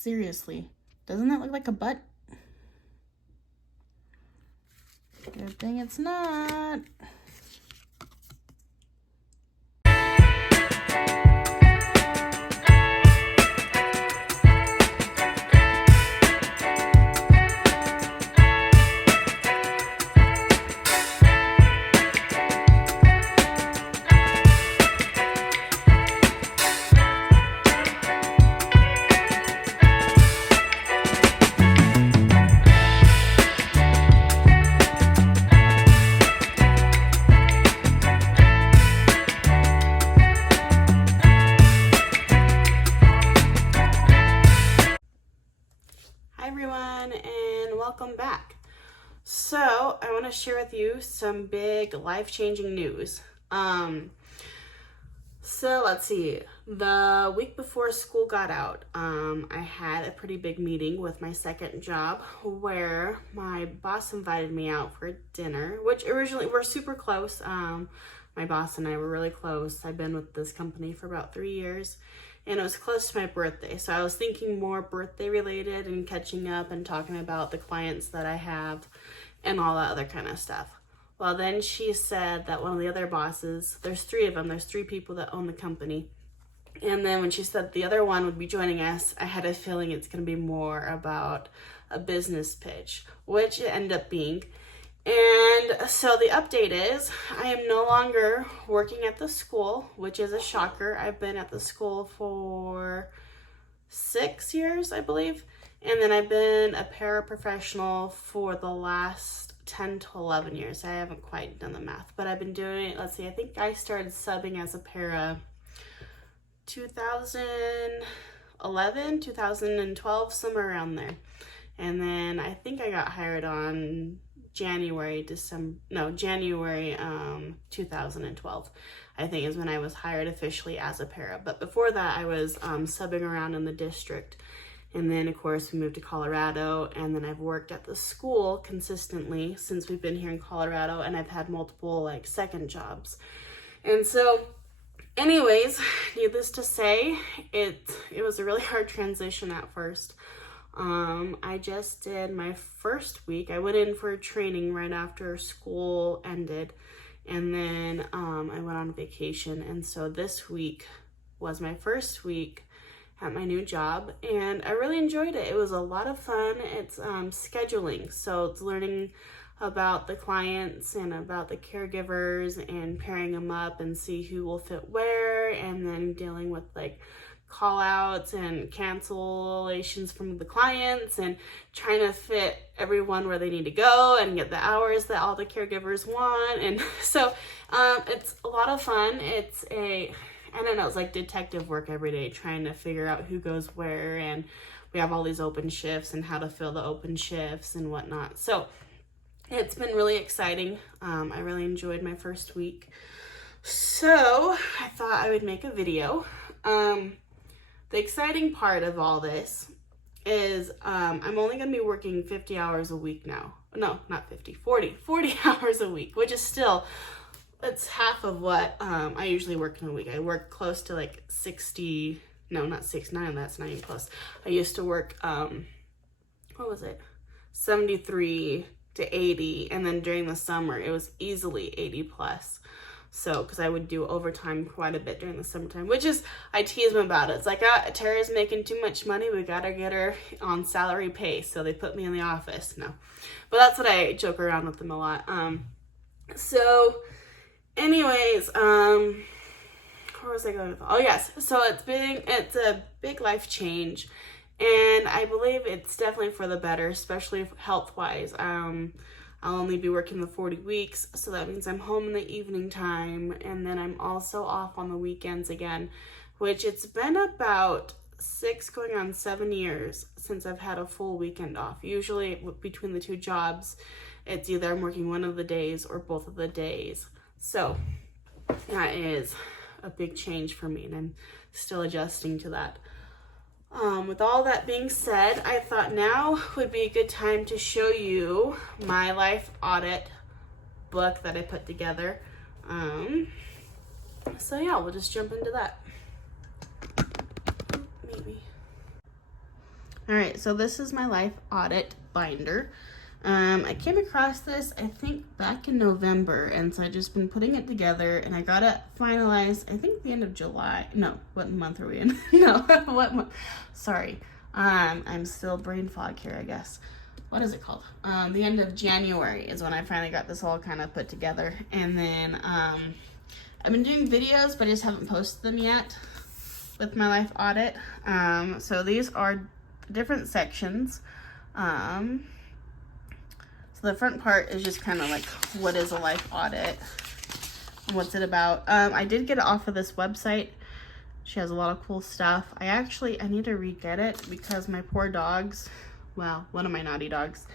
Seriously, doesn't that look like a butt? Good thing it's not. Everyone, and welcome back. So I want to share with you some big life-changing news. So let's see. The week before school got out, I had a pretty big meeting with my second job where my boss invited me out for dinner, which originally we're super close. My boss and I were really close. I've been with this company for about 3 years. And it was close to my birthday. So I was thinking more birthday related and catching up and talking about the clients that I have and all that other kind of stuff. Well, then she said that one of the other bosses, there's 3 of them, there's 3 people that own the company. And then when she said the other one would be joining us, I had a feeling it's going to be more about a business pitch, which it ended up being. And so the update is I am no longer working at the school, which is a shocker. I've been at the school for 6 years, I believe. And then I've been a paraprofessional for the last 10 to 11 years. I haven't quite done the math, but I've been doing it. Let's see, I think I started subbing as a para 2011, 2012, somewhere around there. And then I think I got hired on January 2012, I think is when I was hired officially as a para. But before that, I was subbing around in the district. And then, of course, we moved to Colorado. And then I've worked at the school consistently since we've been here in Colorado. And I've had multiple, second jobs. And so, anyways, needless to say, it was a really hard transition at first. I just did my first week. I went in for training right after school ended, and then I went on vacation. And so this week was my first week at my new job, and I really enjoyed it. It was a lot of fun. It's scheduling, so it's learning about the clients and about the caregivers and pairing them up and see who will fit where, and then dealing with call outs and cancellations from the clients and trying to fit everyone where they need to go and get the hours that all the caregivers want. And so it's a lot of fun. It's like detective work every day, trying to figure out who goes where, and we have all these open shifts and how to fill the open shifts and whatnot. So it's been really exciting. I really enjoyed my first week. So I thought I would make a video. The exciting part of all this is I'm only going to be working 50 hours a week now. No, not 50, 40 hours a week, which is still, it's half of what I usually work in a week. I work close to 60, no, not 69, that's not even close. I used to work, 73 to 80, and then during the summer, it was easily 80 plus. So, because I would do overtime quite a bit during the summertime, which is, I tease them about it. It's like, Tara's making too much money. We got to get her on salary pay. So they put me in the office. No, but that's what I joke around with them a lot. So anyways, where was I going with? Oh yes. So it's a big life change, and I believe it's definitely for the better, especially health wise. I'll only be working the 40 weeks, so that means I'm home in the evening time, and then I'm also off on the weekends again, which it's been about 6 going on 7 years since I've had a full weekend off. Usually between the 2 jobs, it's either I'm working one of the days or both of the days. So that is a big change for me, and I'm still adjusting to that. With all that being said, I thought now would be a good time to show you my life audit book that I put together. So yeah, we'll just jump into that. Maybe. All right, so this is my life audit binder. I came across this, I think, back in November, and so I've just been putting it together, and I got it finalized, I think, the end of July. No, what month are we in? No, what month? Sorry. I'm still brain fog here, I guess. What is it called? The end of January is when I finally got this all kind of put together. And then I've been doing videos, but I just haven't posted them yet with my life audit. So these are different sections. So the front part is just kind of like, what is a life audit? What's it about? I did get it off of this website. She has a lot of cool stuff. I need to re-get it because my poor dogs, well, one of my naughty dogs,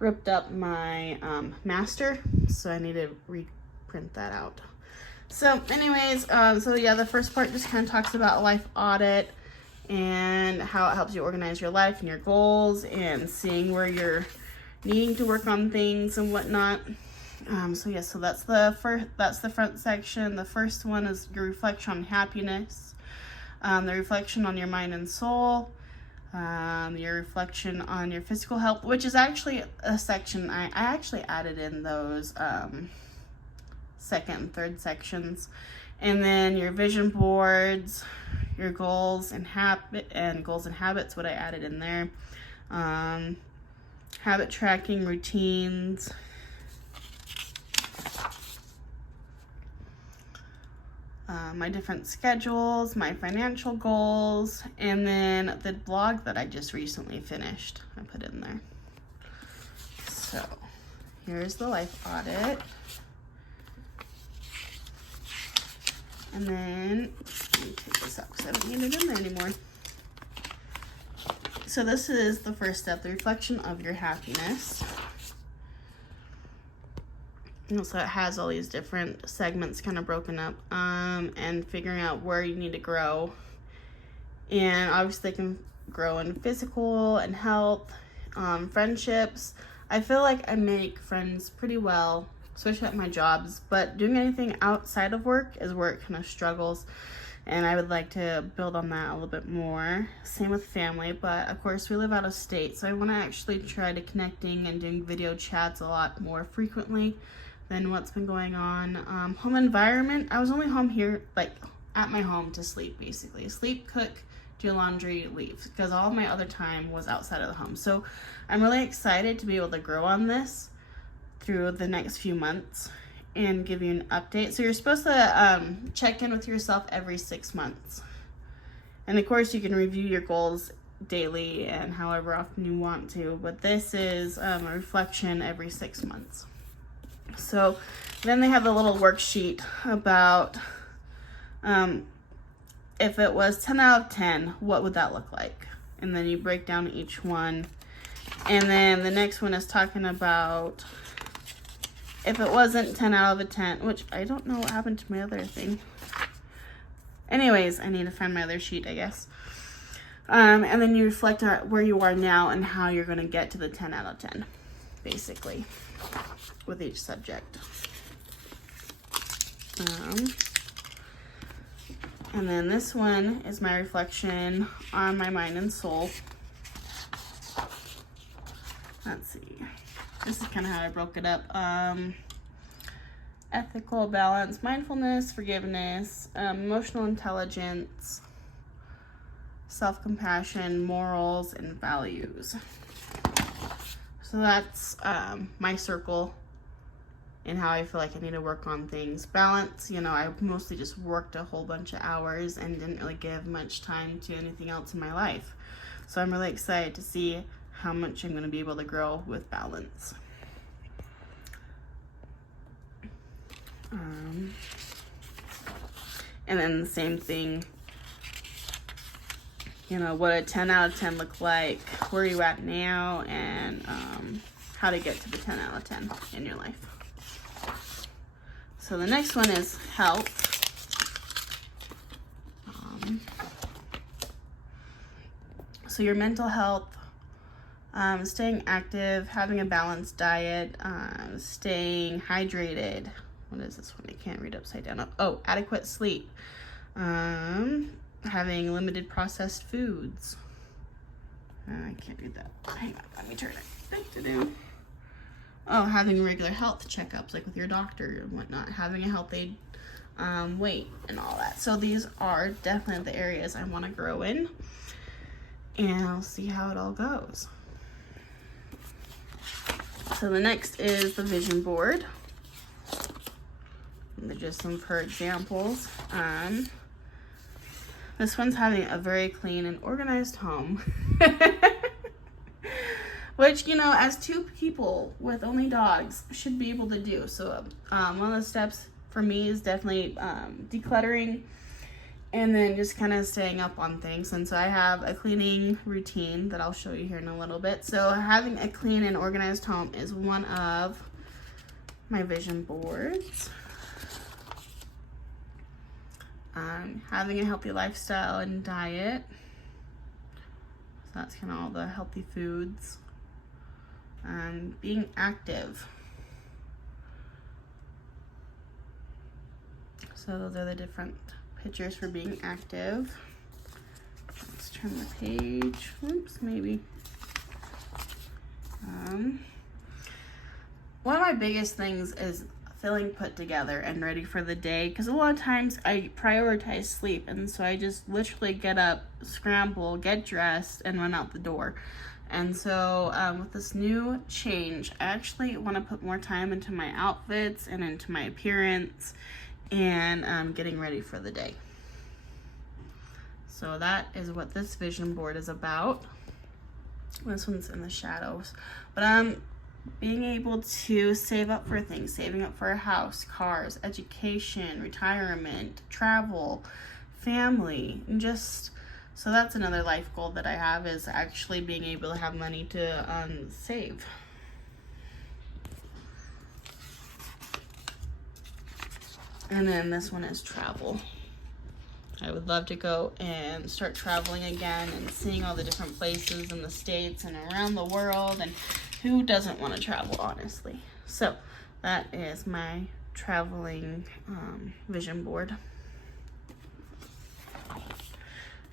ripped up my master. So I need to reprint that out. So anyways, so yeah, the first part just kind of talks about a life audit and how it helps you organize your life and your goals and seeing where you're needing to work on things and whatnot. So yeah, so that's the front section. The first one is your reflection on happiness, the reflection on your mind and soul, your reflection on your physical health, which is actually a section I actually added in those second and third sections. And then your vision boards, your goals and habits, what I added in there. Habit tracking, routines, my different schedules, my financial goals, and then the blog that I just recently finished, I put in there. So here's the life audit. And then, let me take this out because I don't need it in there anymore. So this is the first step, the reflection of your happiness. And so it has all these different segments kind of broken up, and figuring out where you need to grow. And obviously they can grow in physical and health, friendships. I feel like I make friends pretty well, especially at my jobs, but doing anything outside of work is where it kind of struggles, and I would like to build on that a little bit more. Same with family, but of course we live out of state, so I want to actually try to connecting and doing video chats a lot more frequently than what's been going on. Home environment, I was only home here, like at my home to sleep, basically. Sleep, cook, do laundry, leave, because all my other time was outside of the home. So I'm really excited to be able to grow on this through the next few months and give you an update. So you're supposed to check in with yourself every 6 months. And of course you can review your goals daily and however often you want to, but this is a reflection every 6 months. So then they have the little worksheet about if it was 10 out of 10, what would that look like? And then you break down each one. And then the next one is talking about if it wasn't 10 out of a 10, which I don't know what happened to my other thing. Anyways, I need to find my other sheet, I guess. And then you reflect on where you are now and how you're going to get to the 10 out of 10, basically, with each subject. And then this one is my reflection on my mind and soul. Let's see. This is kind of how I broke it up. Ethical balance, mindfulness, forgiveness, emotional intelligence, self-compassion, morals, and values. So that's my circle and how I feel like I need to work on things. Balance, you know, I mostly just worked a whole bunch of hours and didn't really give much time to anything else in my life. So I'm really excited to see how much I'm going to be able to grow with balance. And then the same thing, you know, what a 10 out of 10 look like, where are you at now, and how to get to the 10 out of 10 in your life. So the next one is health. So your mental health, staying active, having a balanced diet, staying hydrated. What is this one? I can't read upside down. Oh, adequate sleep. Having limited processed foods. I can't do that. Hang on, let me turn it. Oh, having regular health checkups, like with your doctor and whatnot, having a healthy weight and all that. So these are definitely the areas I want to grow in, and I'll see how it all goes. So the next is the vision board. And they're just some for examples. This one's having a very clean and organized home. Which, you know, as two people with only dogs should be able to do. So one of the steps for me is definitely decluttering, and then just kind of staying up on things. And so I have a cleaning routine that I'll show you here in a little bit. So having a clean and organized home is one of my vision boards. Having a healthy lifestyle and diet. So that's kind of all the healthy foods. Being active. So those are the different pictures for being active. Let's turn the page. Oops, maybe. One of my biggest things is feeling put together and ready for the day, because a lot of times I prioritize sleep, and so I just literally get up, scramble, get dressed, and run out the door. And so with this new change, I actually want to put more time into my outfits and into my appearance and getting ready for the day. So that is what this vision board is about. This one's in the shadows, but being able to save up for things, saving up for a house, cars, education, retirement, travel, family, and just, so that's another life goal that I have, is actually being able to have money to save. And then this one is travel. I would love to go and start traveling again and seeing all the different places in the States and around the world, and who doesn't want to travel, honestly? So that is my traveling vision board.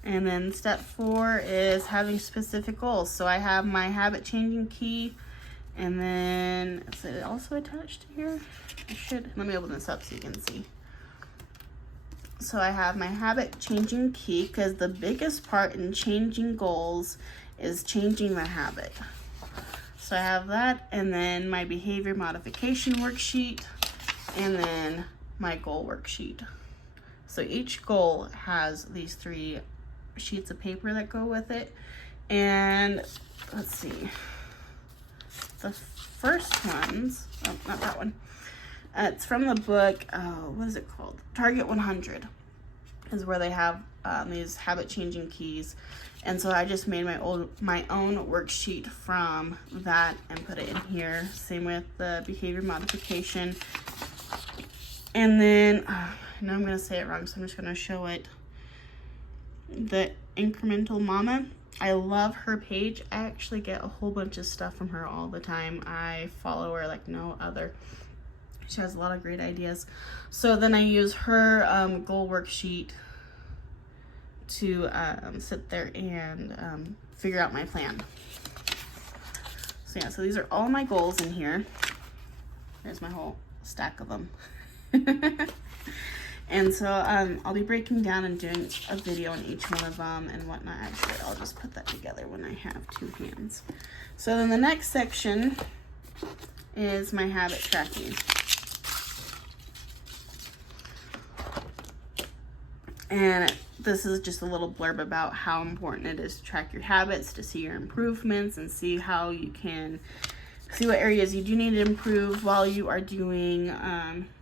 And then step 4 is having specific goals. So I have my habit changing key, and then is it also attached to here? Let me open this up so you can see. So I have my habit changing key, because the biggest part in changing goals is changing the habit. So I have that, and then my behavior modification worksheet, and then my goal worksheet. So each goal has these 3 sheets of paper that go with it. And let's see, the first ones, oh, not that one. It's from the book, what is it called? Target 100 is where they have these habit changing keys. And so I just made my own worksheet from that and put it in here. Same with the behavior modification. And then, I know I'm going to say it wrong, so I'm just going to show it. The Incremental Mama. I love her page. I actually get a whole bunch of stuff from her all the time. I follow her like no other. She has a lot of great ideas. So then I use her goal worksheet to sit there and figure out my plan. So yeah, so these are all my goals in here. There's my whole stack of them. And so I'll be breaking down and doing a video on each one of them and whatnot. Actually, I'll just put that together when I have 2 hands. So then the next section is my habit tracking. And this is just a little blurb about how important it is to track your habits, to see your improvements, and see how you can see what areas you do need to improve while you are doing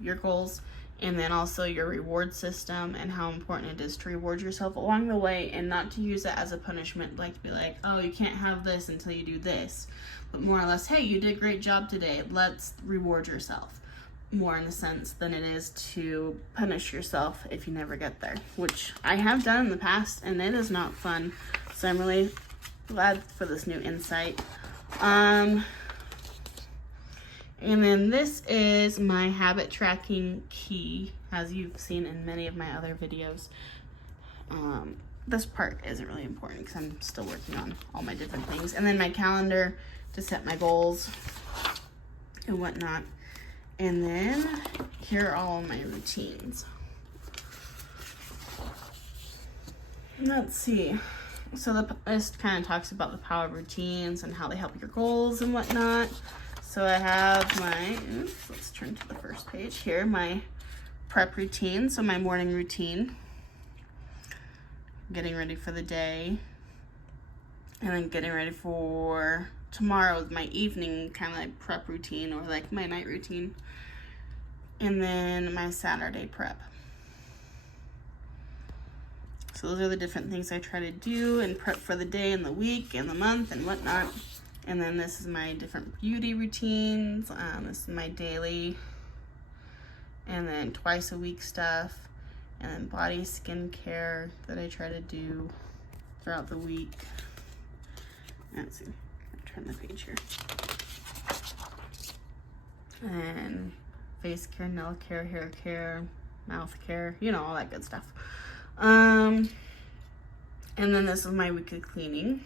your goals. And then also your reward system, and how important it is to reward yourself along the way, and not to use it as a punishment, like to be like, oh, you can't have this until you do this. But more or less, hey, you did a great job today, let's reward yourself. More in a sense than it is to punish yourself if you never get there, which I have done in the past, and it is not fun. So I'm really glad for this new insight. And then this is my habit tracking key, as you've seen in many of my other videos. this part isn't really important because I'm still working on all my different things. And then my calendar to set my goals and whatnot. And then here are all of my routines. Let's see. So this kind of talks about the power of routines and how they help your goals and whatnot. So I have my, let's turn to the first page here, my prep routine. So my morning routine, getting ready for the day, and then getting ready for tomorrow, my evening kind of like prep routine, or like my night routine, and then my Saturday prep. So those are the different things I try to do and prep for the day and the week and the month and whatnot. And then this is my different beauty routines. This is my daily, and then twice a week stuff, and then body skincare that I try to do throughout the week. Let's see, turn the page here. And face care, nail care, hair care, mouth care, you know, all that good stuff. And then this is my weekly cleaning.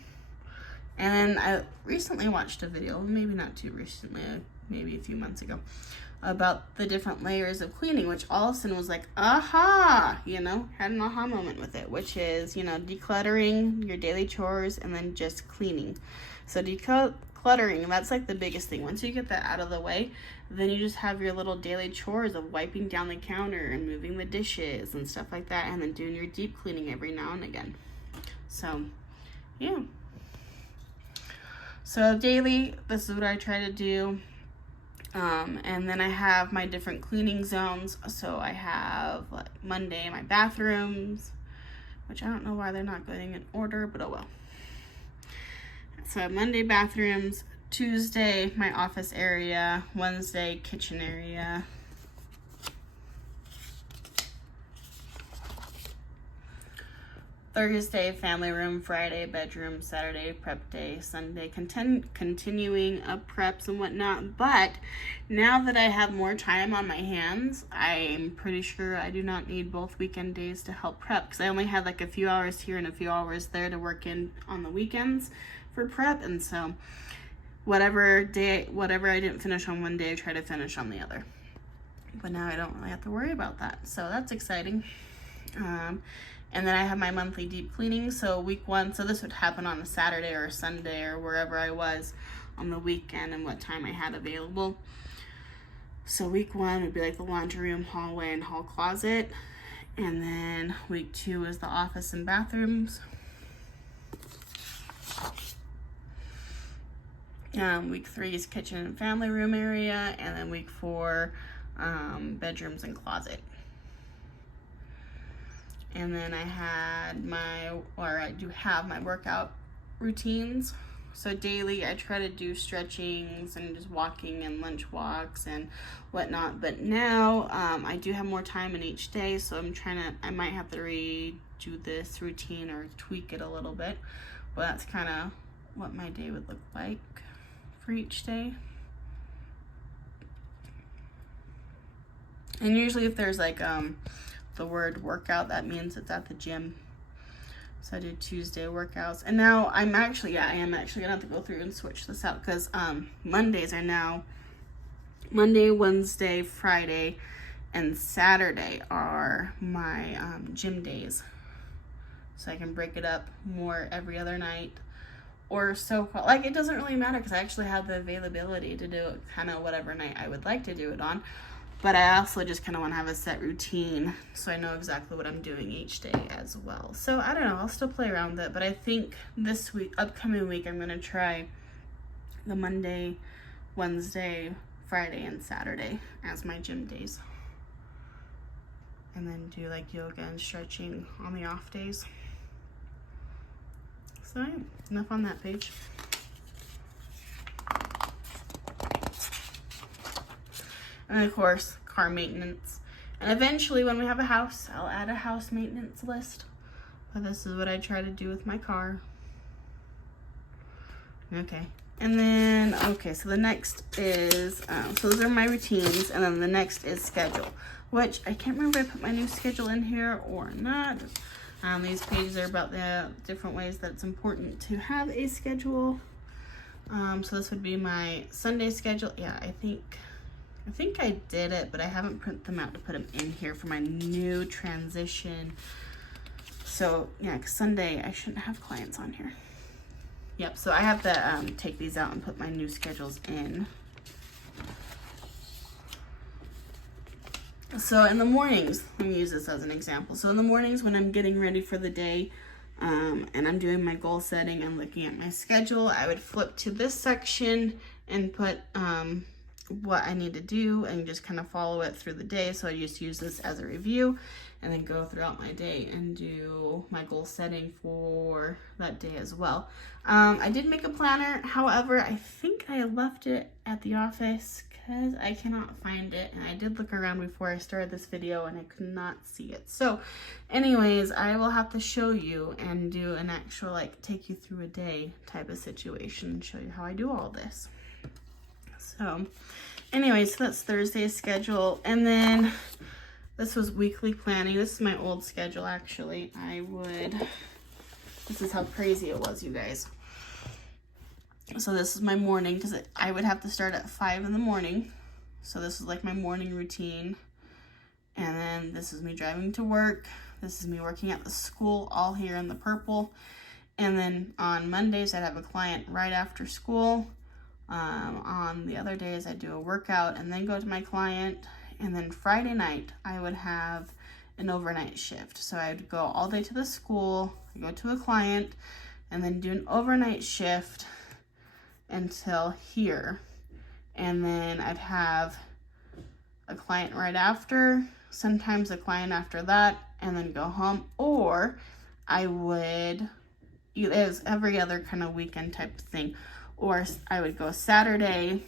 And I recently watched a video, maybe not too recently, maybe a few months ago, about the different layers of cleaning, which all of a sudden was like, aha, you know, had an aha moment with it, which is, you know, decluttering your daily chores and then just cleaning. So decluttering, that's like the biggest thing. Once you get that out of the way, then you just have your little daily chores of wiping down the counter and moving the dishes and stuff like that, and then doing your deep cleaning every now and again. So, yeah. So daily, this is what I try to do. And then I have my different cleaning zones. So I have like Monday, my bathrooms, which I don't know why they're not going in order, but oh well. So Monday, bathrooms. Tuesday, my office area. Wednesday, kitchen area. Thursday, family room. Friday, bedroom. Saturday, prep day. Sunday, continuing up preps and whatnot. But now that I have more time on my hands, I'm pretty sure I do not need both weekend days to help prep, because I only had like a few hours here and a few hours there to work in on the weekends for prep. And so whatever I didn't finish on one day, I try to finish on the other. But now I don't really have to worry about that. So that's exciting. And then I have my monthly deep cleaning. So week one, so this would happen on a Saturday or a Sunday or wherever I was on the weekend and what time I had available. So week one would be like the laundry room, hallway, and hall closet. And then week two is the office and bathrooms. Week three is kitchen and family room area. And then week four, bedrooms and closet. And then I do have my workout routines. So daily I try to do stretchings and just walking and lunch walks and whatnot. But now I do have more time in each day, so I might have to redo this routine or tweak it a little bit. But that's kind of what my day would look like for each day. And usually if there's like the word workout, that means it's at the gym. So I did Tuesday workouts, and now I am actually gonna have to go through and switch this out, because Mondays are now Monday, Wednesday, Friday, and Saturday are my gym days. So I can break it up more every other night, or so like it doesn't really matter, because I actually have the availability to do it kind of whatever night I would like to do it on. But I also just kind of want to have a set routine so I know exactly what I'm doing each day as well. So I don't know, I'll still play around with it, but I think this week, upcoming week, I'm going to try the Monday, Wednesday, Friday, and Saturday as my gym days. And then do like yoga and stretching on the off days. So yeah, enough on that page. And of course, car maintenance. And eventually when we have a house, I'll add a house maintenance list. But this is what I try to do with my car. Okay. And then, so the next is, so those are my routines. And then the next is schedule, which I can't remember if I put my new schedule in here or not. These pages are about the different ways that it's important to have a schedule. So this would be my Sunday schedule. Yeah, I think I did it, but I haven't printed them out to put them in here for my new transition. So yeah, 'cause Sunday I shouldn't have clients on here. Yep, so I have to take these out and put my new schedules in. So in the mornings, let me use this as an example. So in the mornings when I'm getting ready for the day, and I'm doing my goal setting and looking at my schedule, I would flip to this section and put what I need to do and just kind of follow it through the day. So I just use this as a review and then go throughout my day and do my goal setting for that day as well. I did make a planner, however, I think I left it at the office because I cannot find it, and I did look around before I started this video and I could not see it. So anyways, I will have to show you and do an actual like take you through a day type of situation and show you how I do all this. So anyways, so that's Thursday's schedule. And then this was weekly planning. This is my old schedule actually. This is how crazy it was, you guys. So this is my morning, because I would have to start at 5 in the morning. So this is like my morning routine. And then this is me driving to work. This is me working at the school, all here in the purple. And then on Mondays, I'd have a client right after school. On the other days, I'd do a workout and then go to my client. And then Friday night, I would have an overnight shift. So I would go all day to the school, go to a client, and then do an overnight shift until here. And then I'd have a client right after, sometimes a client after that, and then go home. Or I would, it was every other kind of weekend type of thing. Or I would go Saturday,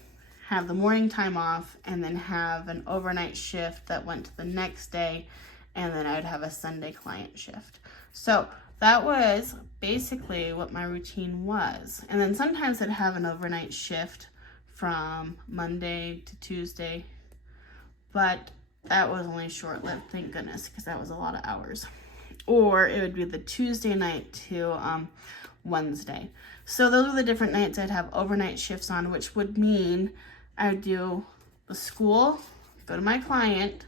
have the morning time off, and then have an overnight shift that went to the next day, and then I'd have a Sunday client shift. So that was basically what my routine was. And then sometimes I'd have an overnight shift from Monday to Tuesday, but that was only short-lived, thank goodness, because that was a lot of hours. Or it would be the Tuesday night to Wednesday. So those were the different nights I'd have overnight shifts on, which would mean I would do the school, go to my client,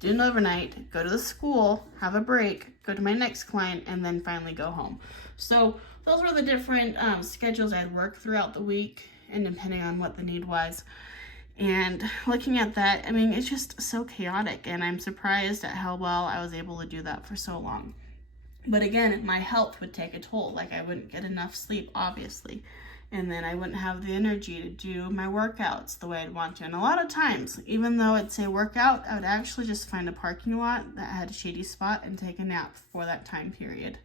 do an overnight, go to the school, have a break, go to my next client, and then finally go home. So those were the different schedules I'd work throughout the week, and depending on what the need was. And looking at that, I mean, it's just so chaotic, and I'm surprised at how well I was able to do that for so long. But again, my health would take a toll. Like, I wouldn't get enough sleep, obviously. And then I wouldn't have the energy to do my workouts the way I'd want to. And a lot of times, even though it'd say workout, I would actually just find a parking lot that had a shady spot and take a nap for that time period.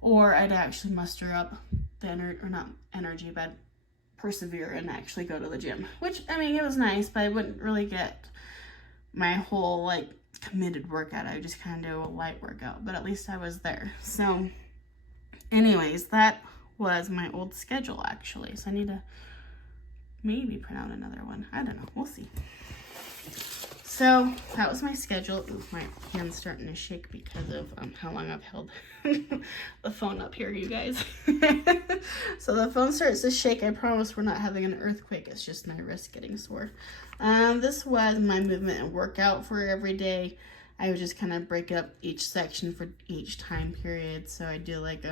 Or I'd actually muster up the persevere and actually go to the gym. Which, I mean, it was nice, but I wouldn't really get my whole, like, committed workout. I would just kind of do a light workout, but at least I was there. So, anyways, that was my old schedule actually. So I need to maybe print out another one. I don't know. We'll see. So that was my schedule. Ooh, my hand's starting to shake because of how long I've held the phone up here, you guys. So the phone starts to shake. I promise we're not having an earthquake. It's just my wrist getting sore. This was my movement and workout for every day. I would just kind of break up each section for each time period. So I do like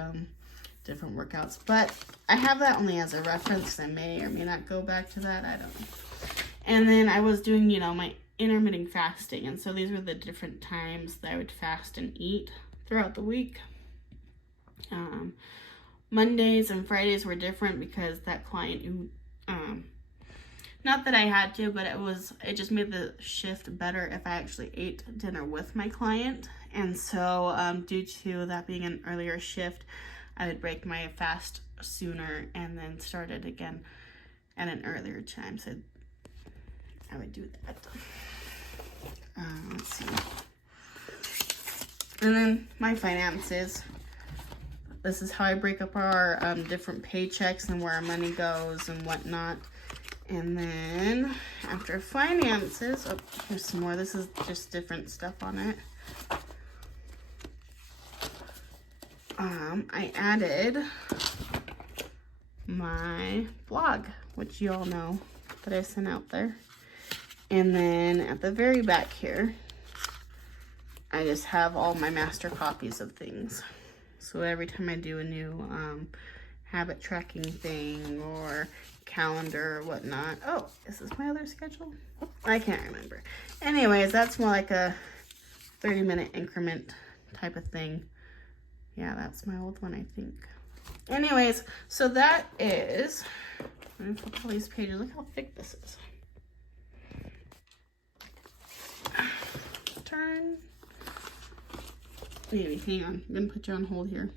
different workouts, but I have that only as a reference. I may or may not go back to that. I don't know. And then I was doing, my intermittent fasting. And so these were the different times that I would fast and eat throughout the week. Mondays and Fridays were different because that client who, not that I had to, but it just made the shift better if I actually ate dinner with my client. And so due to that being an earlier shift, I would break my fast sooner and then start it again at an earlier time. So I would do that. Let's see. And then my finances. This is how I break up our different paychecks and where our money goes and whatnot. And then after finances, oh, here's some more. This is just different stuff on it. I added my blog, which you all know that I sent out there. And then at the very back here, I just have all my master copies of things. So every time I do a new habit tracking thing or calendar or whatnot. Oh, is this my other schedule? I can't remember. Anyways, that's more like a 30-minute increment type of thing. Yeah, that's my old one, I think. Anyways, so that is, let me flip all these pages. Look how thick this is. Turn. Maybe, hang on. I'm gonna put you on hold here.